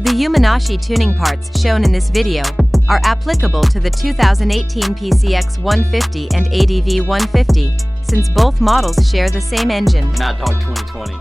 The Yuminashi tuning parts shown in this video are applicable to the 2018 PCX-150 and ADV150, since both models share the same engine. Mad Dog 2020.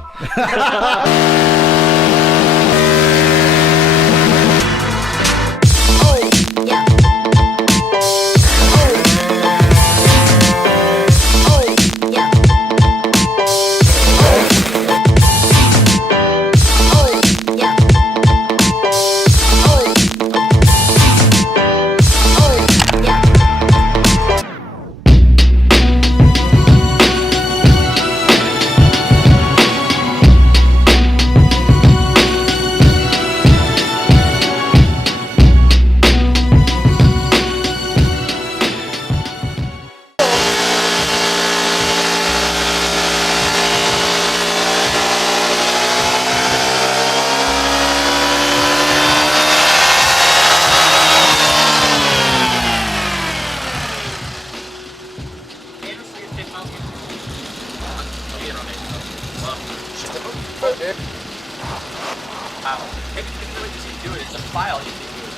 Do it. It's a file you can do it.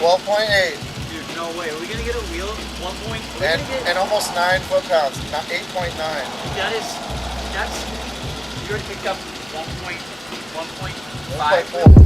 12.8. Dude, no way. Are we gonna get a wheel? 1 point? And almost 9 foot-pounds. Not 8.9. That's you already picked up 1.5. 1.4.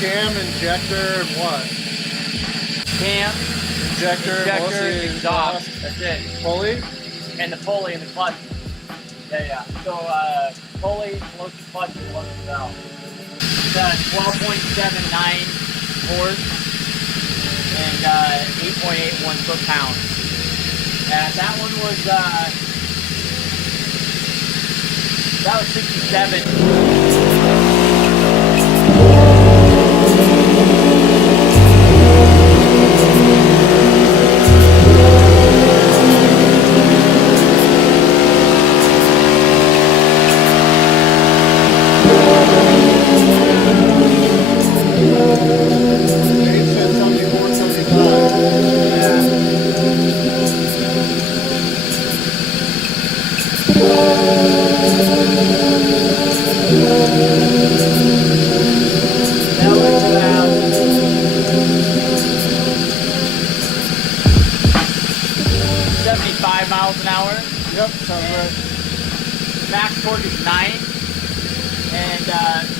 Cam, injector, and what? Cam, injector, exhaust. That's it. Pulley? And the pulley and the clutch. Yeah. So, pulley, motion clutch, and motion valve. It's 12.79 horse and 8.81 foot-pounds. And that one was, that was 67. 75 miles an hour. Yep, sounds right. Max torque is 9, and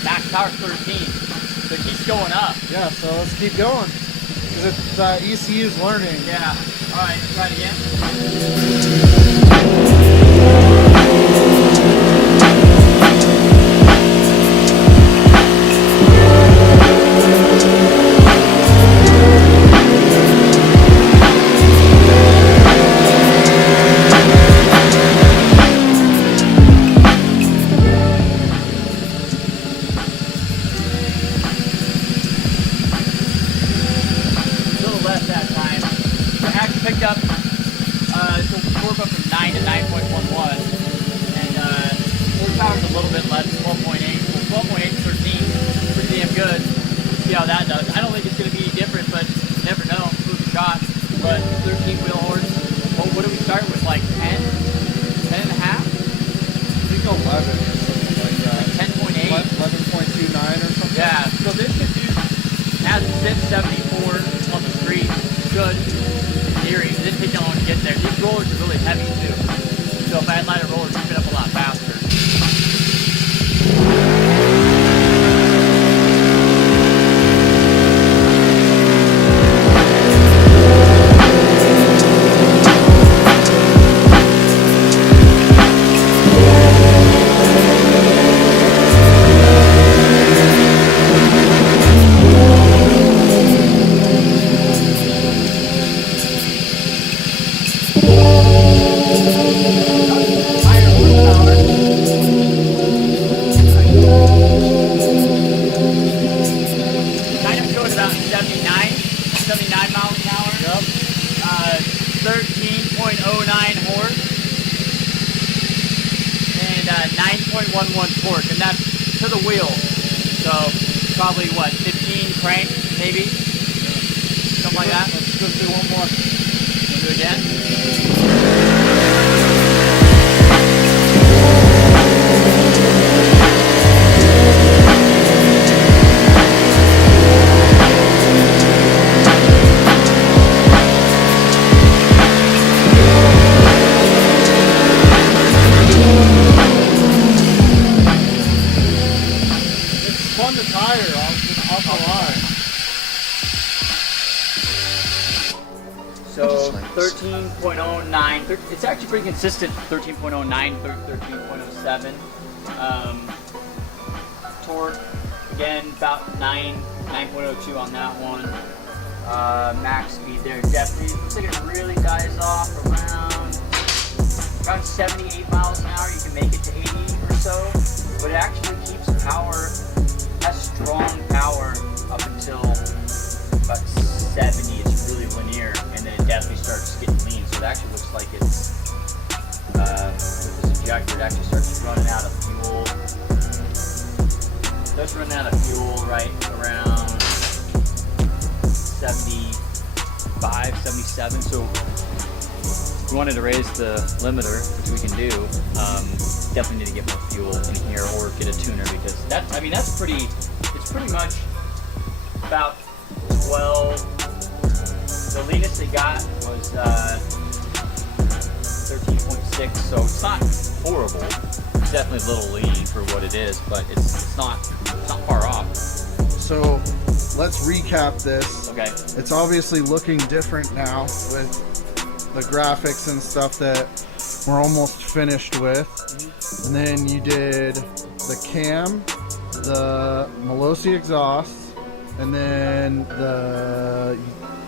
max power is 13. So it keeps going up. Yeah, so let's keep going. Because it's ECU's learning. Yeah. All right, try it again. Picked up, so torque up from 9 to 9.5. 13.11 torque, and that's to the wheel. So probably what, 15 crank, maybe? Something like that. Let's just do one more. Do it again. Spun the tire off the line. So 13.09, it's actually pretty consistent, 13.09, 13.07. Torque, again, about 9.02 on that one. Max speed there, definitely, looks like it really dies off around 78 miles an hour. You can make it to 80 or so, but it actually keeps power, has strong power up until about 70. It's really linear, and then it definitely starts getting lean. So it actually looks like it's with this injector, it actually starts running out of fuel. It starts running out of fuel right around 75, 77. So if we wanted to raise the limiter, which we can do, definitely need to get more fuel in here or get a tuner, because that's, I mean, that's pretty, it's pretty much about 12. The leanest they got was 13.6, so it's not horrible. It's definitely a little lean for what it is, but it's not far off. So let's recap this. Okay. It's obviously looking different now with the graphics and stuff that we're almost finished with. And then you did the cam, the Melosi exhaust, and then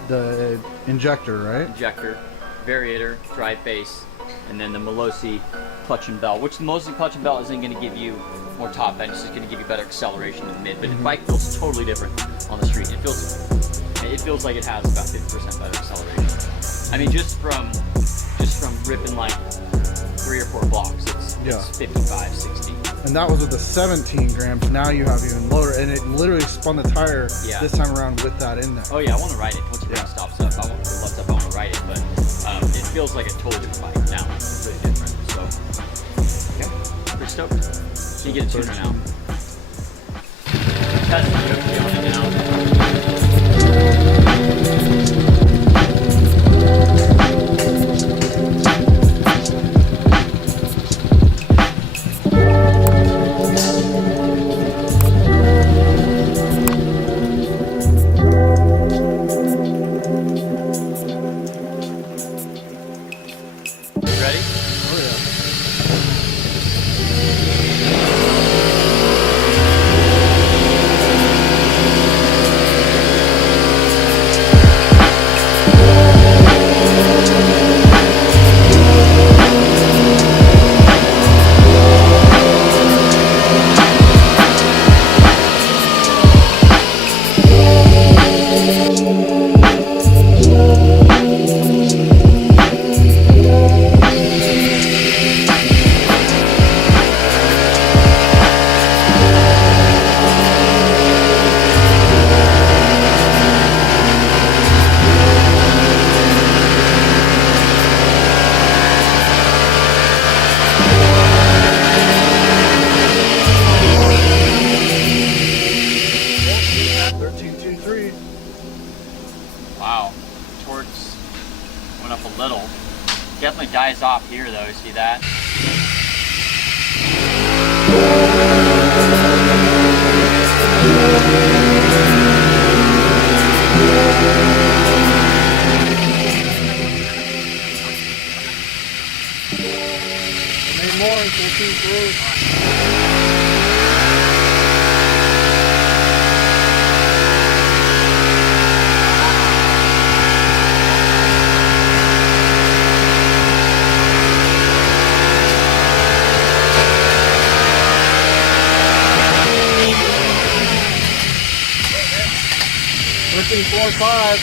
the injector, right? Injector, variator, dry base, and then the Melosi clutch and belt, which the Melosi clutch and belt isn't going to give you more top end, it's just going to give you better acceleration in the mid, but the bike feels totally different on the street. It feels like it has about 50% better acceleration. I mean, just from ripping like 3 or 4 blocks, it's 55, 60. And that was with the 17 grams. Now you have even lower, and it literally spun the tire this time around with that in there. Oh yeah, I want to ride it. Once the ground stops up, I want to ride it, but it feels like a totally different bike now. It's really different. So, yeah, pretty stoked. So you get a tuner now. Test the Yoshi on it now. Wow, torques went up a little. Definitely dies off here though, you see that? Made more in 13.3. Working 4.5.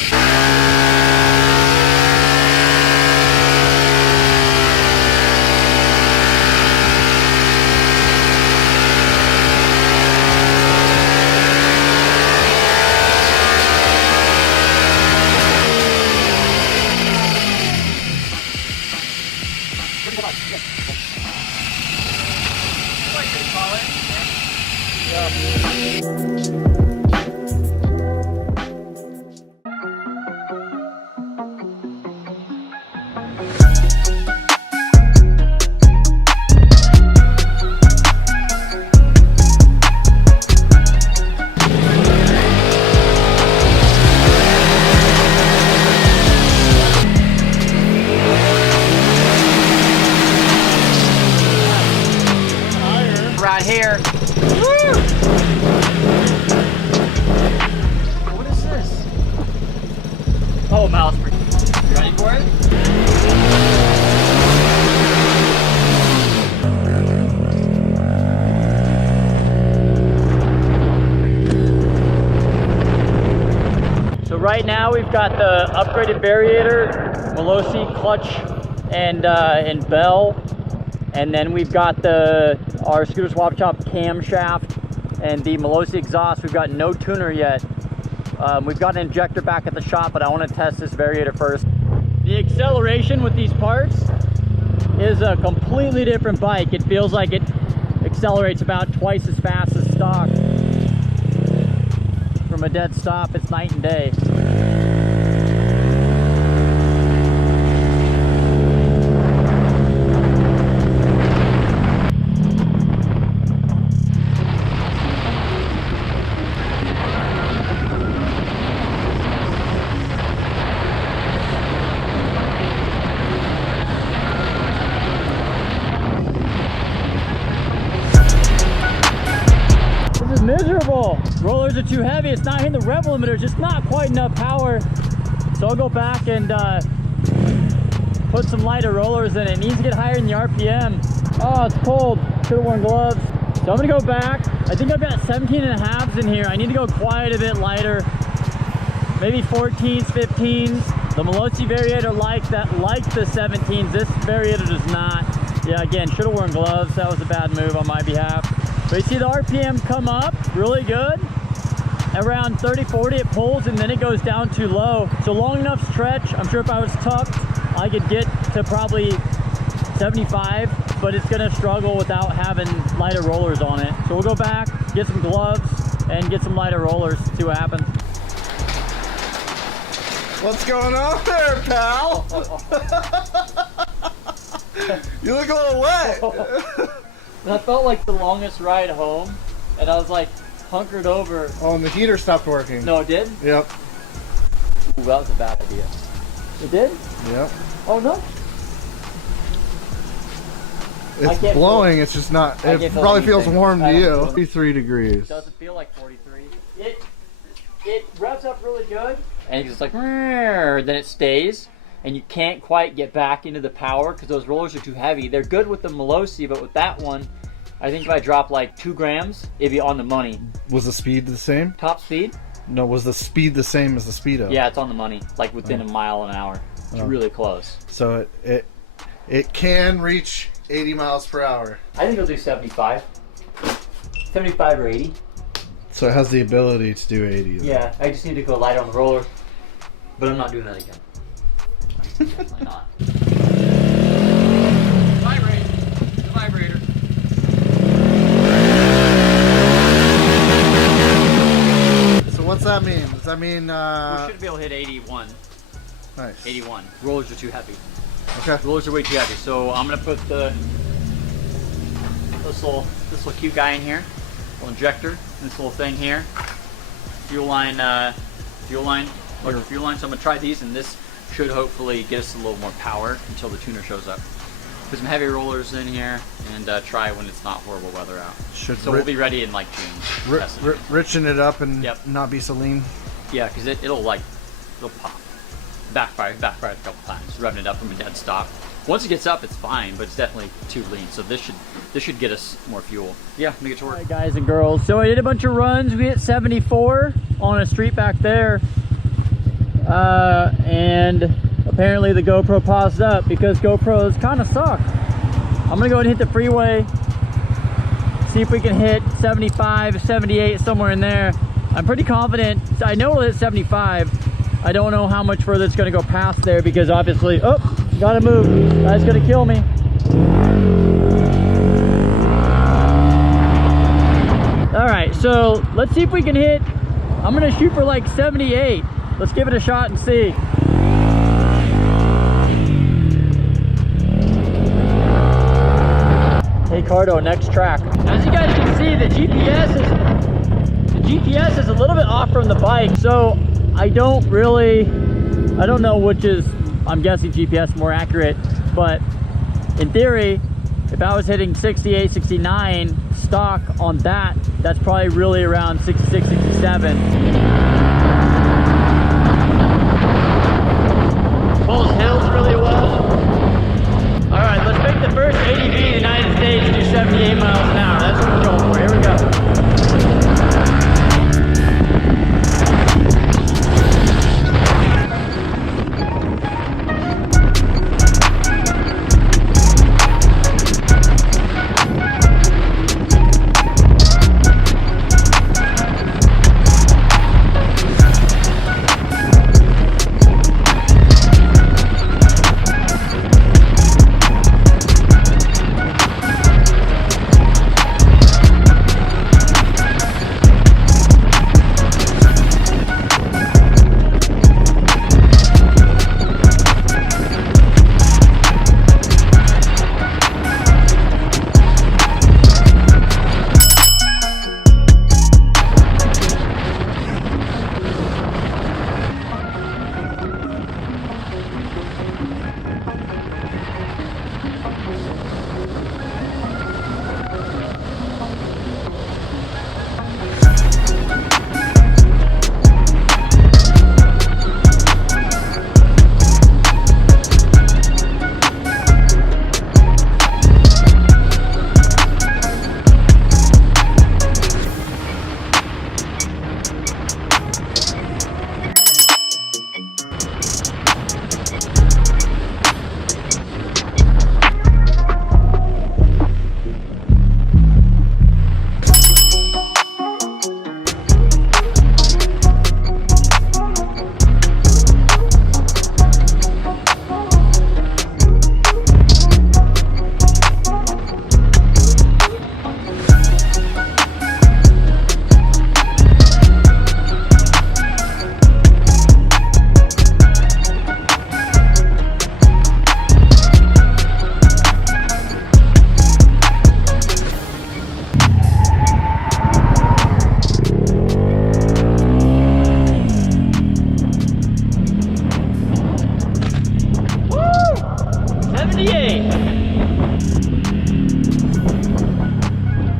Right here. Woo! What is this? Oh, mouse break. You ready for it? So right now we've got the upgraded Variator, Melosi clutch and bell. And then we've got our scooter swap shop camshaft and the Melosi exhaust. We've got no tuner yet. We've got an injector back at the shop, but I want to test this Variator first. The acceleration with these parts is a completely different bike. It feels like it accelerates about twice as fast as stock. From a dead stop, it's night and day. Miserable. Rollers are too heavy. It's not hitting the rev limiter. Just not quite enough power. So I'll go back and put some lighter rollers in it. It needs to get higher than the RPM. Oh, it's cold. Should have worn gloves. So I'm gonna go back. I think I've got 17.5s in here. I need to go quite a bit lighter. Maybe 14s, 15s. The Melosi Variator likes the 17s. This Variator does not. Yeah, again, should have worn gloves. That was a bad move on my behalf. But you see the RPM come up really good. Around 30, 40 it pulls and then it goes down too low. So long enough stretch, I'm sure if I was tucked, I could get to probably 75, but it's gonna struggle without having lighter rollers on it. So we'll go back, get some gloves, and get some lighter rollers, see what happens. What's going on there, pal? You look a little wet. That felt like the longest ride home, and I was like hunkered over. Oh, and the heater stopped working. No, it did? Yep. Ooh, that was a bad idea. It did? Yep. Oh no. It's blowing, it's just not, it probably feels warm to you. 43 degrees. It doesn't feel like 43. It revs up really good, and it's just like, then it stays. And you can't quite get back into the power because those rollers are too heavy. They're good with the Melosi, but with that one, I think if I drop like 2 grams, it'd be on the money. Was the speed the same? Top speed? No, was the speed the same as the Speedo? Yeah, it's on the money, like within a mile an hour. It's really close. So it can reach 80 miles per hour. I think it'll do 75. 75 or 80. So it has the ability to do 80. Then. Yeah, I just need to go lighter on the roller, but I'm not doing that again. Definitely not. Vibrate. The vibrator. So what's that mean? Does that mean we should be able to hit 81. Nice. 81. Rollers are too heavy. Okay. Rollers are way too heavy. So I'm gonna put this little cute guy in here. Little injector. This little thing here. Fuel line. So I'm gonna try these, and this should hopefully get us a little more power until the tuner shows up. Put some heavy rollers in here and try when it's not horrible weather out. So we'll be ready in like June. Richen it up and not be so lean. Yeah, because it'll pop. Backfire a couple times, revving it up from a dead stop. Once it gets up, it's fine, but it's definitely too lean. So this should get us more fuel. Yeah, make it to work. All right, guys and girls. So I did a bunch of runs. We hit 74 on a street back there. And apparently the GoPro paused up because GoPros kind of suck. I'm gonna go and hit the freeway, see if we can hit 75, 78, somewhere in there. I'm pretty confident. I know we'll hit 75. I don't know how much further it's gonna go past there because obviously, oh, gotta move. That's gonna kill me. All right, So let's see if we can hit, I'm gonna shoot for like 78. Let's give it a shot and see. Hey Cardo, next track. As you guys can see, the GPS is a little bit off from the bike, so I don't know which is, I'm guessing GPS more accurate, but in theory, if I was hitting 68, 69 stock on that, that's probably really around 66, 67. Pulls hills really well. All right, let's make the first ADV in the United States do 78 miles an hour. That's what we're going for. Here we go.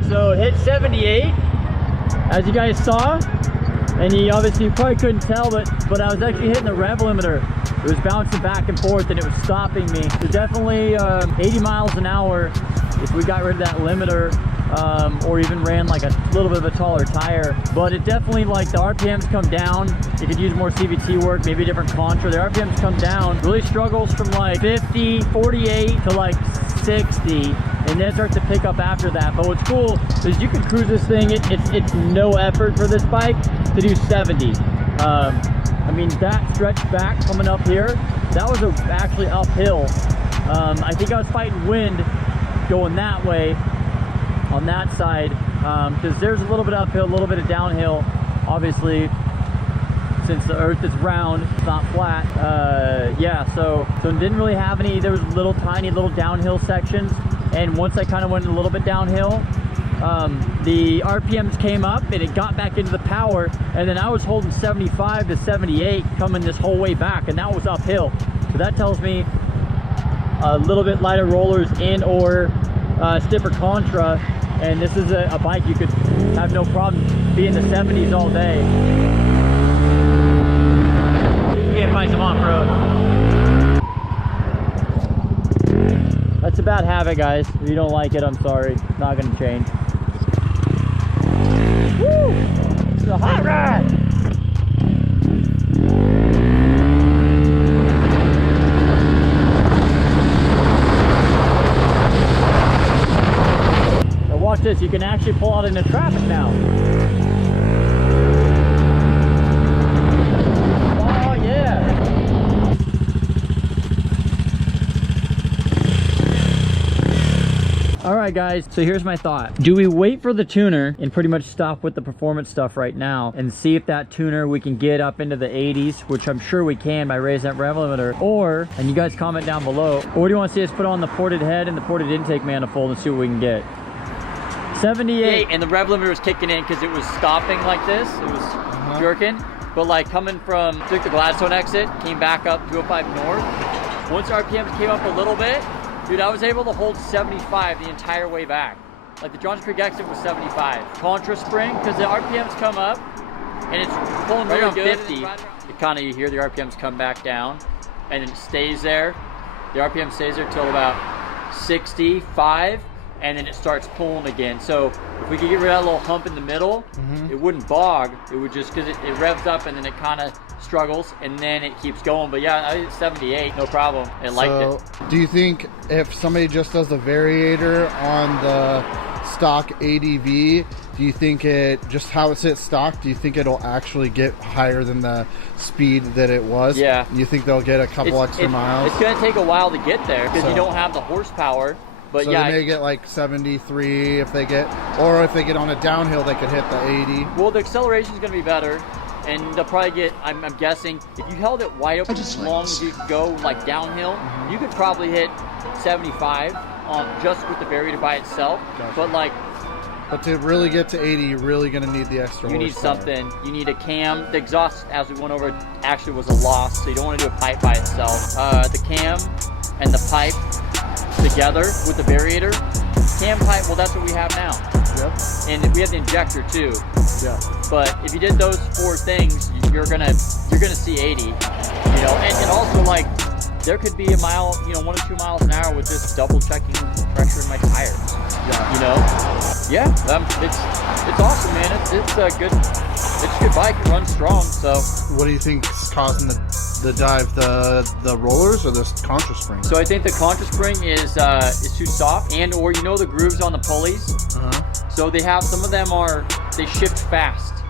So hit 78, as you guys saw, and you probably couldn't tell, but I was actually hitting the rev limiter. It was bouncing back and forth and it was stopping me. So definitely 80 miles an hour if we got rid of that limiter, or even ran like a little bit of a taller tire. But it definitely, like, the RPMs come down. You could use more CVT work, maybe a different contra. The RPMs come down. Really struggles from like 50, 48 to like 60, and then starts to pick up after that. But what's cool is you can cruise this thing. It's no effort for this bike to do 70. I mean, that stretch back coming up here, that was actually uphill. I think I was fighting wind going that way on that side, because there's a little bit uphill, a little bit of downhill, obviously, since the earth is round, it's not flat. Yeah, so it didn't really have any. There was tiny little downhill sections, and once I kind of went a little bit downhill, the RPMs came up and it got back into the power, and then I was holding 75 to 78 coming this whole way back, and that was uphill. So that tells me a little bit lighter rollers and or stiffer contra, and this is a bike you could have no problem be in the 70s all day. You can't find some off-road. That's about habit, guys. If you don't like it, I'm sorry. It's not gonna change. Woo! It's a hot ride! Now watch this, you can actually pull out into traffic now. Oh yeah! All right, guys, so here's my thought. Do we wait for the tuner and pretty much stop with the performance stuff right now and see if that tuner we can get up into the 80s, which I'm sure we can by raising that rev limiter, or, and you guys comment down below, or do you want to see us put on the ported head and the ported intake manifold and see what we can get? 78. And the rev limiter was kicking in because it was stopping like this. It was jerking. But like coming from, took the Gladstone exit, came back up 205 north. Once RPMs came up a little bit, dude, I was able to hold 75 the entire way back. Like the Johns Creek exit was 75. Contra spring, because the RPMs come up and it's pulling right around 50. It kind of, you hear the RPMs come back down and it stays there. The RPM stays there till about 65. And then it starts pulling again. So if we could get rid of that little hump in the middle, it wouldn't bog. It would just, because it revs up and then it kind of struggles and then it keeps going. But yeah, it's 78, no problem. It liked it. Do you think if somebody just does a variator on the stock ADV, do you think it, just how it sits stock, do you think it'll actually get higher than the speed that it was? Yeah. You think they'll get a couple extra miles? It's going to take a while to get there because you don't have the horsepower. But so yeah, they may get like 73 if they get, or if they get on a downhill, they could hit the 80. Well, the acceleration is going to be better, and they'll probably get, I'm guessing, if you held it wide open as long as you go like downhill, you could probably hit 75 on just with the Variator by itself. Gotcha. But to really get to 80, you're really going to need the extra horsepower. You need something. You need a cam. The exhaust, as we went over, actually was a loss, so you don't want to do a pipe by itself. The cam and the pipe together with the Variator. Cam pipe, well, that's what we have now. Yep. And we have the injector too. Yeah. But if you did those four things, you're gonna see 80. You know, and also like there could be a mile, 1 or 2 miles an hour with just double checking pressure in my tires. Yeah. You know? Yeah, it's awesome, man. It's a good bike. It runs strong. So what do you think is causing the dive? The rollers or the contra spring? So I think the contra spring is too soft, and or the grooves on the pulleys. So they have, some of them they shift fast.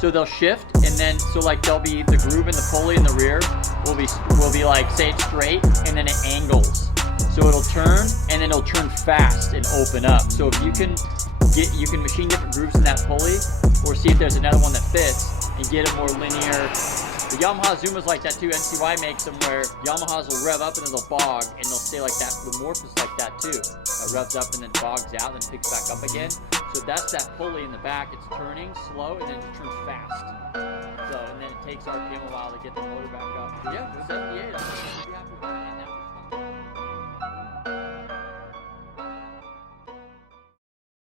So they'll shift, and then there'll be the groove in the pulley in the rear will be like, say it's straight, and then it angles. So it'll turn, and then it'll turn fast and open up. So if you can machine different grooves in that pulley, or see if there's another one that fits, and get a more linear. The Yamaha Zuma's like that too. NCY makes them where Yamahas will rev up and then they'll bog, and they'll stay like that. The Morph is like that too. It revs up and then bogs out and then picks back up again. So that's that pulley in the back. It's turning slow and then it turns fast. So, and then it takes RPM a while to get the motor back up. Yeah, 78. I'm pretty happy with that.